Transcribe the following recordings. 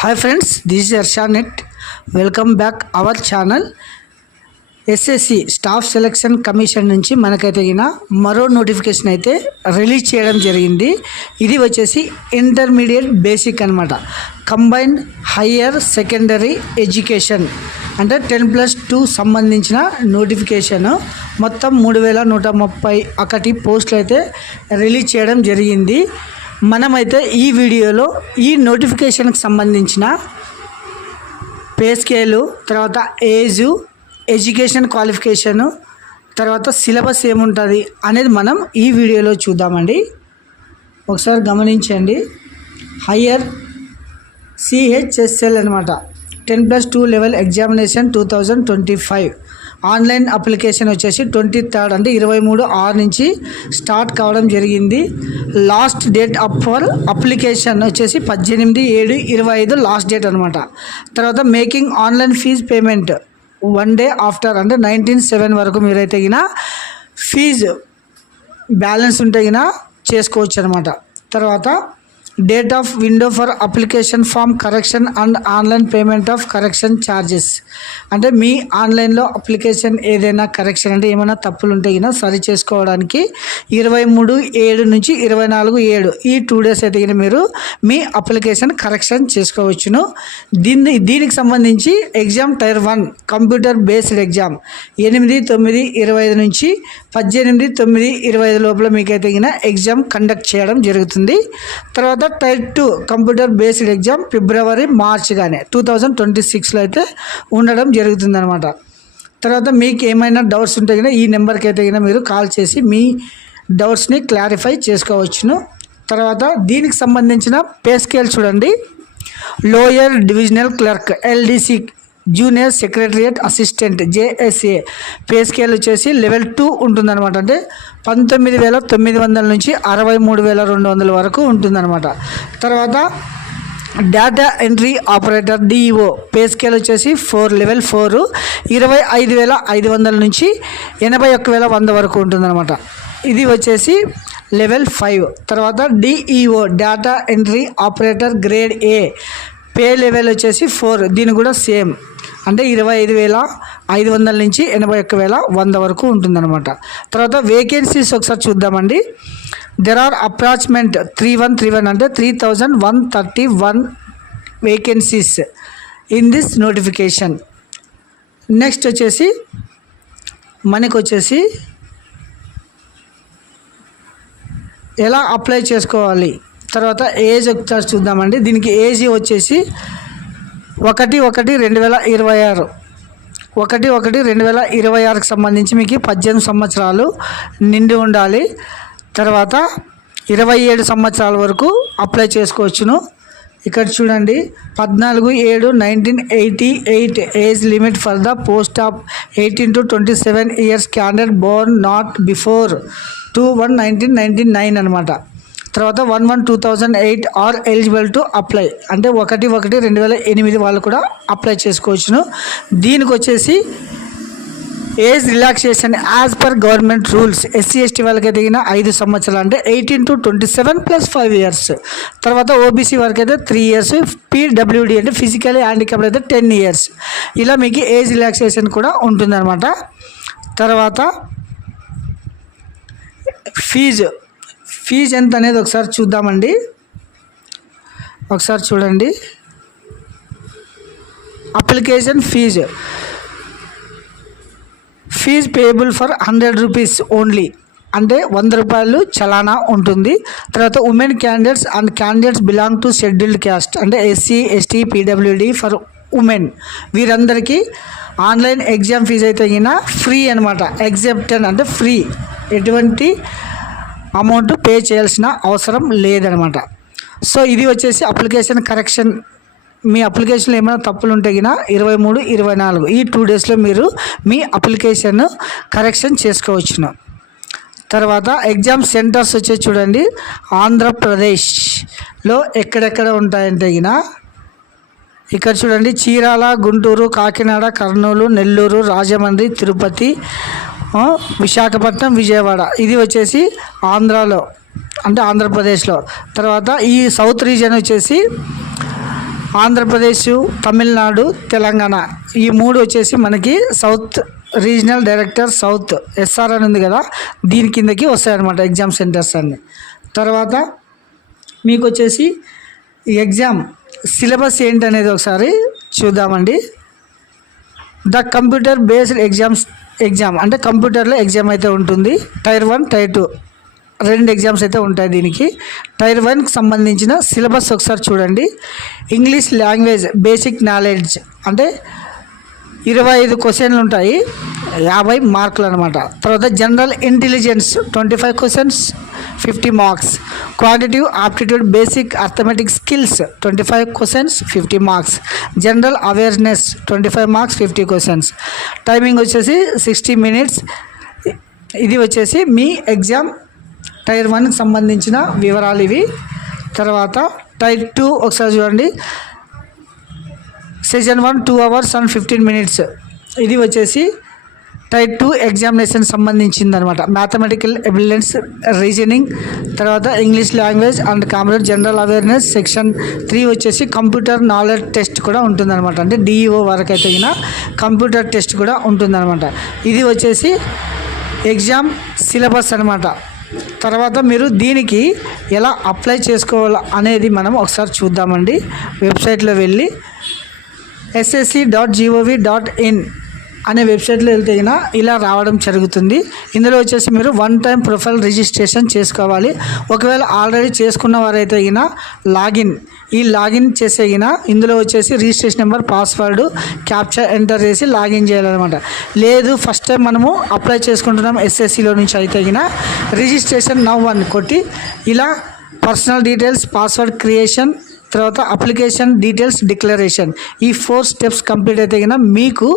Hi friends, this is Arshanet. Welcome back our channel. SSC staff selection commission నుంచి మనకైతే మరో notification అయితే release చేయడం జరిగింది. ఇది వచ్చేసి ఇంటర్మీడియట్ బేసిక్ అనమాట. కంబైన్డ్ హయ్యర్ సెకండరీ ఎడ్యుకేషన్ అంటే 10+2 సంబంధించిన నోటిఫికేషన్. మొత్తం 3131 పోస్టులు అయితే రిలీజ్ చేయడం జరిగింది. మనమైతే ఈ వీడియోలో ఈ నోటిఫికేషన్కి సంబంధించిన పే స్కేలు, తర్వాత ఏజు, ఎడ్యుకేషన్ క్వాలిఫికేషను, తర్వాత సిలబస్ ఏముంటుంది అనేది మనం ఈ వీడియోలో చూద్దామండి. ఒకసారి గమనించండి. హయ్యర్ CHSL అనమాట, 10+2 లెవెల్ ఎగ్జామినేషన్ 2025. ఆన్లైన్ అప్లికేషన్ వచ్చేసి 23 అంటే 23/6 నుంచి స్టార్ట్ కావడం జరిగింది. లాస్ట్ డేట్ ఫర్ అప్లికేషన్ వచ్చేసి 18/7/25 లాస్ట్ డేట్ అనమాట. తర్వాత making online fees payment 1 day after అంటే 19/7 వరకు మీరైతే ఫీజు బ్యాలెన్స్ ఉంటే చేసుకోవచ్చు అనమాట. తర్వాత date of window for application form correction and online payment of correction charges అంటే మీ ఆన్లైన్లో అప్లికేషన్ ఏదైనా కరెక్షన్ అంటే ఏమైనా తప్పులు ఉంటే సరి చేసుకోవడానికి 23/7 నుంచి 24/7 ఈ 2 డేస్ అయితే మీరు మీ అప్లికేషన్ కరెక్షన్ చేసుకోవచ్చును. దీనికి సంబంధించి exam tyre 1 computer based exam 8/9/25 నుంచి 18/9/25 లోపల మీకైతే ఎగ్జామ్ కండక్ట్ చేయడం జరుగుతుంది. తర్వాత tier 2 computer based exam February-March 2026లో అయితే ఉండడం జరుగుతుంది అనమాట. తర్వాత మీకు ఏమైనా డౌట్స్ ఉంటే ఈ నెంబర్కి అయితే మీరు కాల్ చేసి మీ డౌట్స్ని క్లారిఫై చేసుకోవచ్చును. తర్వాత దీనికి సంబంధించిన పే స్కేల్ చూడండి. Lower divisional clerk LDC junior secretariat assistant JSA pay scale వచ్చేసి లెవెల్ 2 ఉంటుందన్నమాట. అంటే 19,900 నుంచి 63,200 వరకు ఉంటుందన్నమాట. తర్వాత data entry operator DEO pay scale వచ్చేసి లెవెల్ 4 25,500 నుంచి 81,100 వరకు ఉంటుందన్నమాట. ఇది వచ్చేసి లెవెల్ 5. తర్వాత DEO data entry operator grade A pay level వచ్చేసి 4. దీని కూడా సేమ్ అంటే 25,500 నుంచి 81,100 వరకు ఉంటుందన్నమాట. తర్వాత వేకెన్సీస్ ఒకసారి చూద్దామండి. దెర్ ఆర్ అప్రాక్సిమేట్ 3131 అంటే 3,131 vacancies in this notification. Next వచ్చేసి మనకు వచ్చేసి ఎలా అప్లై చేసుకోవాలి, తర్వాత ఏజ్ ఒకసారి చూద్దామండి. దీనికి ఏజ్ వచ్చేసి 1/1/2026 1/1/2026కి సంబంధించి మీకు 18 సంవత్సరాలు నిండి ఉండాలి. తర్వాత 27 సంవత్సరాల వరకు అప్లై చేసుకోవచ్చును. ఇక్కడ చూడండి 14/7/1988 age limit for the post of 18 to 27 years candidate Born not before 2/1/1999 అనమాట. తర్వాత 1/1/2008 ఆర్ ఎలిజిబుల్ టు అప్లై అంటే 1/1/2008 వాళ్ళు కూడా అప్లై చేసుకోవచ్చును. దీనికి వచ్చేసి age relaxation as per government rules SC/ST వాళ్ళకి అయితే 5 సంవత్సరాలు అంటే 18 to 27 + 5 ఇయర్స్. తర్వాత OBC వారికి అయితే 3 ఇయర్స్, PWD అంటే ఫిజికలీ హ్యాండిక్యాప్డ్ అయితే 10 ఇయర్స్. ఇలా మీకు ఏజ్ రిలాక్సేషన్ కూడా ఉంటుందన్నమాట. తర్వాత ఫీజు ఎంత అనేది ఒకసారి చూద్దామండి. ఒకసారి చూడండి. Application fee payable for 100 rupees only అంటే 100 రూపాయలు చలానా ఉంటుంది. తర్వాత women candidates and candidates belong to scheduled caste అంటే SC/ST PWD ఫర్ ఉమెన్ వీరందరికీ ఆన్లైన్ ఎగ్జామ్ ఫీజు అయితే ఫ్రీ అనమాట. ఎగ్జెప్టెడ్ అంటే ఫ్రీ, ఎటువంటి అమౌంట్ పే చేయాల్సిన అవసరం లేదనమాట. సో ఇది వచ్చేసి అప్లికేషన్ కరెక్షన్. మీ అప్లికేషన్లో ఏమైనా తప్పులు ఉంటే 23, 24 ఈ 2 డేస్లో మీరు మీ అప్లికేషన్ కరెక్షన్ చేసుకోవచ్చును. తర్వాత ఎగ్జామ్ సెంటర్స్ వచ్చేసి చూడండి. ఆంధ్రప్రదేశ్లో ఎక్కడెక్కడ ఉంటాయంటే ఇక్కడ చూడండి. చీరాల, గుంటూరు, కాకినాడ, కర్నూలు, నెల్లూరు, రాజమండ్రి, తిరుపతి, విశాఖపట్నం, విజయవాడ. ఇది వచ్చేసి ఆంధ్రాలో అంటే ఆంధ్రప్రదేశ్లో. తర్వాత ఈ సౌత్ రీజియన్ వచ్చేసి ఆంధ్రప్రదేశ్, తమిళనాడు, తెలంగాణ ఈ 3 వచ్చేసి మనకి south regional director south SR అని ఉంది కదా, దీని కిందకి వస్తాయన్నమాట ఎగ్జామ్ సెంటర్స్ అన్ని. తర్వాత మీకు వచ్చేసి ఎగ్జామ్ సిలబస్ ఏంటనేది ఒకసారి చూద్దామండి. ద కంప్యూటర్ బేస్డ్ ఎగ్జామ్ అంటే కంప్యూటర్లో ఎగ్జామ్ అయితే ఉంటుంది. టైర్ 1, టైర్ 2 2 ఎగ్జామ్స్ అయితే ఉంటాయి దీనికి. టైర్ 1కి సంబంధించిన సిలబస్ ఒకసారి చూడండి. ఇంగ్లీష్ లాంగ్వేజ్ బేసిక్ నాలెడ్జ్ అంటే 25 క్వశ్చన్లు ఉంటాయి, 50 మార్కులు అనమాట. తర్వాత general intelligence 25 questions, 50 marks. Quantitative aptitude basic arithmetic skills 25 questions, 50 marks. General awareness 25 marks, 50 questions. Timing వచ్చేసి 60 మినిట్స్. ఇది వచ్చేసి మీ ఎగ్జామ్ టైర్ 1కి సంబంధించిన వివరాలు ఇవి. తర్వాత టైర్ 2 ఒకసారి చూడండి. Session 1 2 hours and 15 minutes. ఇది వచ్చేసి టైర్ 2 ఎగ్జామినేషన్ సంబంధించింది అనమాట. మ్యాథమెటికల్ ఎబిలియన్స్, రీజనింగ్, తర్వాత English language and computer general awareness. Section 3 వచ్చేసి కంప్యూటర్ నాలెడ్జ్ టెస్ట్ కూడా ఉంటుందన్నమాట. అంటే డిఈఓ వరకు అయితే కంప్యూటర్ టెస్ట్ కూడా ఉంటుందన్నమాట. ఇది వచ్చేసి ఎగ్జామ్ సిలబస్ అనమాట. తర్వాత మీరు దీనికి ఎలా అప్లై చేసుకోవాలి అనేది మనం ఒకసారి చూద్దామండి. వెబ్సైట్లో వెళ్ళి ssc.gov.in అనే వెబ్సైట్లో వెళ్తే ఇలా రావడం జరుగుతుంది. ఇందులో వచ్చేసి మీరు 1 time ప్రొఫైల్ రిజిస్ట్రేషన్ చేసుకోవాలి. ఒకవేళ ఆల్రెడీ చేసుకున్న వారైతే లాగిన్ చేసే ఇందులో వచ్చేసి registration number, password, capture enter చేసి లాగిన్ చేయాలన్నమాట. లేదు ఫస్ట్ టైం మనము అప్లై చేసుకుంటున్నాం ఎస్ఎస్సిలో నుంచి అయితే రిజిస్ట్రేషన్ నౌ అని కొట్టి ఇలా పర్సనల్ డీటెయిల్స్, పాస్వర్డ్ క్రియేషన్, తర్వాత అప్లికేషన్ డీటెయిల్స్, డిక్లరేషన్ ఈ 4 steps కంప్లీట్ అయితే మీకు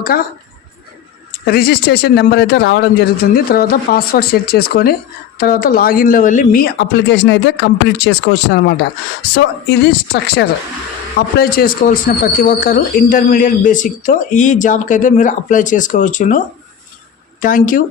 ఒక రిజిస్ట్రేషన్ నెంబర్ అయితే రావడం జరుగుతుంది. తర్వాత పాస్వర్డ్ సెట్ చేసుకొని తర్వాత లాగిన్లో వెళ్ళి మీ అప్లికేషన్ అయితే కంప్లీట్ చేసుకోవచ్చు అనమాట. సో ఇది స్ట్రక్చర్. అప్లై చేసుకోవాల్సిన ప్రతి ఒక్కరు ఇంటర్మీడియట్ బేసిక్తో ఈ జాబ్కి అయితే మీరు అప్లై చేసుకోవచ్చును. Thank you.